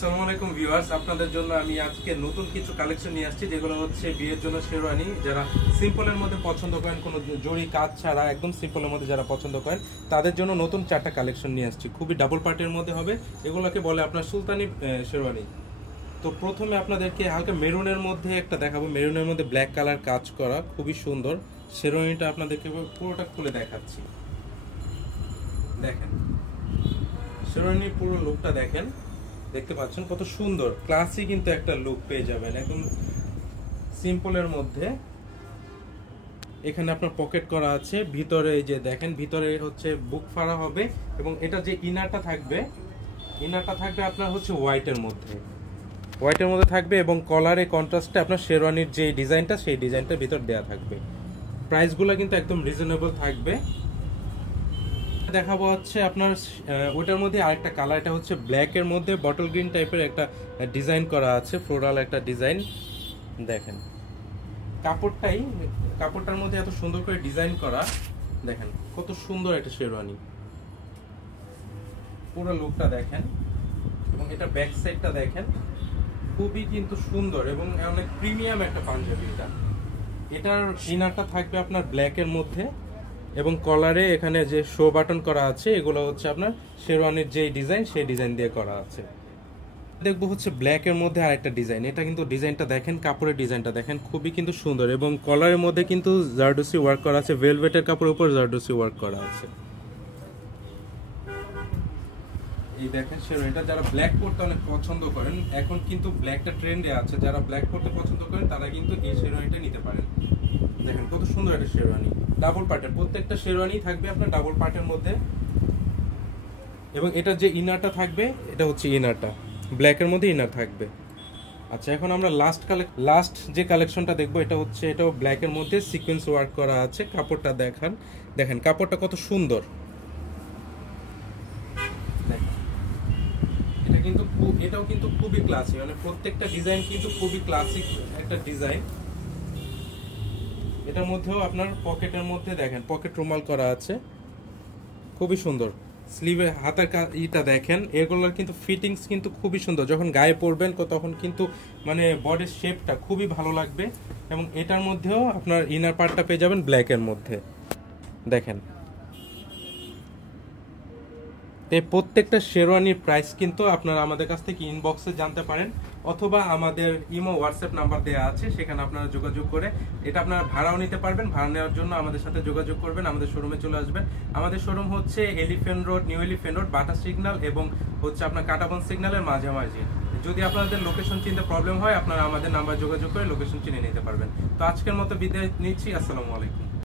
আসসালামু আলাইকুম ভিউয়ার্স, আপনাদের জন্য আমি আজকে নতুন কিছু কালেকশন নিয়ে আসছি, যেগুলো হচ্ছে বিয়ের জন্য শেরওয়ানি। যারা সিম্পলের মধ্যে পছন্দ করেন, কোনো জরি কাজ ছাড়া একদম সিম্পলের মধ্যে যারা পছন্দ করেন, তাদের জন্য নতুন 4টা কালেকশন নিয়ে আসছি। খুবই ডাবল পার্টের মধ্যে হবে, এগুলোকে বলে আপনার সুলতানি শেরওয়ানি। তো প্রথমে আপনাদেরকে হালকা মেরুনের মধ্যে একটা দেখাবো। মেরুনের মধ্যে ব্ল্যাক কালার কাজ করা, খুবই সুন্দর শেরওয়ানিটা। আপনাদেরকে পুরোটা খুলে দেখাচ্ছি। দেখেন শেরওয়ানির পুরো লুকটা দেখেন, দেখতে পাচ্ছেন কত সুন্দর ক্লাসি কিন্তু একটা লুক পেয়ে যাবেন একদম সিম্পলের মধ্যে। এখানে আপনার পকেট করা আছে, ভিতরে এই যে দেখেন ভিতরে হচ্ছে বুক ফাড়া হবে, এবং এটা যে ইনারটা থাকবে আপনার হচ্ছে হোয়াইটের মধ্যে থাকবে, এবং কলারে কন্ট্রাস্টে আপনার শেরওয়ানির যে ডিজাইনটা সেই ডিজাইনটার ভিতর দেয়া থাকবে। প্রাইসগুলো কিন্তু একদম রিজনেবল থাকবে। দেখাবো হচ্ছে আপনার ওটার মধ্যে আরেকটা কালার, এটা হচ্ছে ব্ল্যাক এর মধ্যে বটল গ্রিন টাইপের একটা ডিজাইন করা আছে, ফ্লোরাল একটা ডিজাইন। দেখেন কাপড়টার মধ্যে এত সুন্দর করে ডিজাইন করা, দেখেন কত সুন্দর একটা শেরওয়ানি। পুরো লুকটা দেখেন, এবং এটা ব্যাক সাইডটা দেখেন, খুবই কিন্তু সুন্দর এবং অনেক প্রিমিয়াম একটা পাঞ্জাবি। এটার ইনারটা থাকবে আপনার ব্ল্যাক এর মধ্যে, এবং কলারে এখানে যে শো বাটন করা আছে, এগুলো হচ্ছে আপনার শেরওয়ানির যে ডিজাইন সেই ডিজাইন দিয়ে করা আছে। দেখবো হচ্ছে ব্ল্যাক এর মধ্যে আরেকটা ডিজাইন। এটা কিন্তু ডিজাইনটা দেখেন, কাপড়ের ডিজাইনটা দেখেন, খুবই কিন্তু সুন্দর, এবং কলারের মধ্যে কিন্তু জারদোসি ওয়ার্ক করা আছে, ভেলভেটের কাপড়ের উপর জারদোসি ওয়ার্ক করা আছে। এই দেখেন শেরওয়ানিটা যারা ব্ল্যাক পরতে অনেক পছন্দ করেন, এখন কিন্তু ব্ল্যাকটা ট্রেন্ডে আছে, যারা ব্ল্যাক পরতে পছন্দ করেন তারা কিন্তু এই শেরওয়ানিটা নিতে পারেন। দেখেন কত সুন্দর একটা শেরওয়ানি, ডাবল পার্টের, প্রত্যেকটা শেরওয়ানি থাকবে আপনার ডাবল পার্টের মধ্যে। এবং এটা যে ইনারটা থাকবে, এটা হচ্ছে ইনারটা ব্ল্যাকের মধ্যে ইনার থাকবে। আচ্ছা, এখন আমরা লাস্ট যে কালেকশনটা দেখবো, এটাও ব্ল্যাকের মধ্যে সিকোয়েন্স ওয়ার্ক করা আছে। কাপড়টা দেখেন কাপড়টা কত সুন্দর। এটাও কিন্তু খুবই ক্লাসিক, মানে প্রত্যেকটা ডিজাইন কিন্তু খুবই ক্লাসিক একটা ডিজাইন। এটার মধ্যেও আপনার পকেটের মধ্যে দেখেন পকেট রুমাল করা আছে, খুবই সুন্দর। স্লিভের হাতের ইটা দেখেন, এগুলোর কিন্তু ফিটিংস কিন্তু খুবই সুন্দর, যখন গায়ে পরবেন তখন কিন্তু মানে বডির শেপটা খুবই ভালো লাগবে। এবং এটার মধ্যেও আপনার ইনার পার্টটা পেয়ে যাবেন ব্ল্যাকের মধ্যে। দেখেন এই প্রত্যেকটা শেরওয়ানির প্রাইস কিন্তু আপনারা আমাদের কাছ থেকে ইনবক্সে জানতে পারেন, অথবা আমাদের ইমো হোয়াটসঅ্যাপ নাম্বার দেওয়া আছে, সেখানে আপনারা যোগাযোগ করে এটা আপনারা ভাড়াও নিতে পারবেন। ভাড়া নেওয়ার জন্য আমাদের সাথে যোগাযোগ করবেন, আমাদের শোরুমে চলে আসবেন। আমাদের শোরুম হচ্ছে elephant road, new elephant road, বাটা সিগন্যাল এবং হচ্ছে আপনার কাটাবন সিগন্যালের মাঝামাঝি। যদি আপনাদের লোকেশন চিনতে প্রবলেম হয়, আপনারা আমাদের নাম্বার যোগাযোগ করে লোকেশন চিনে নিতে পারবেন। তো আজকের মতো বিদায় নিচ্ছি, আসসালামু আলাইকুম।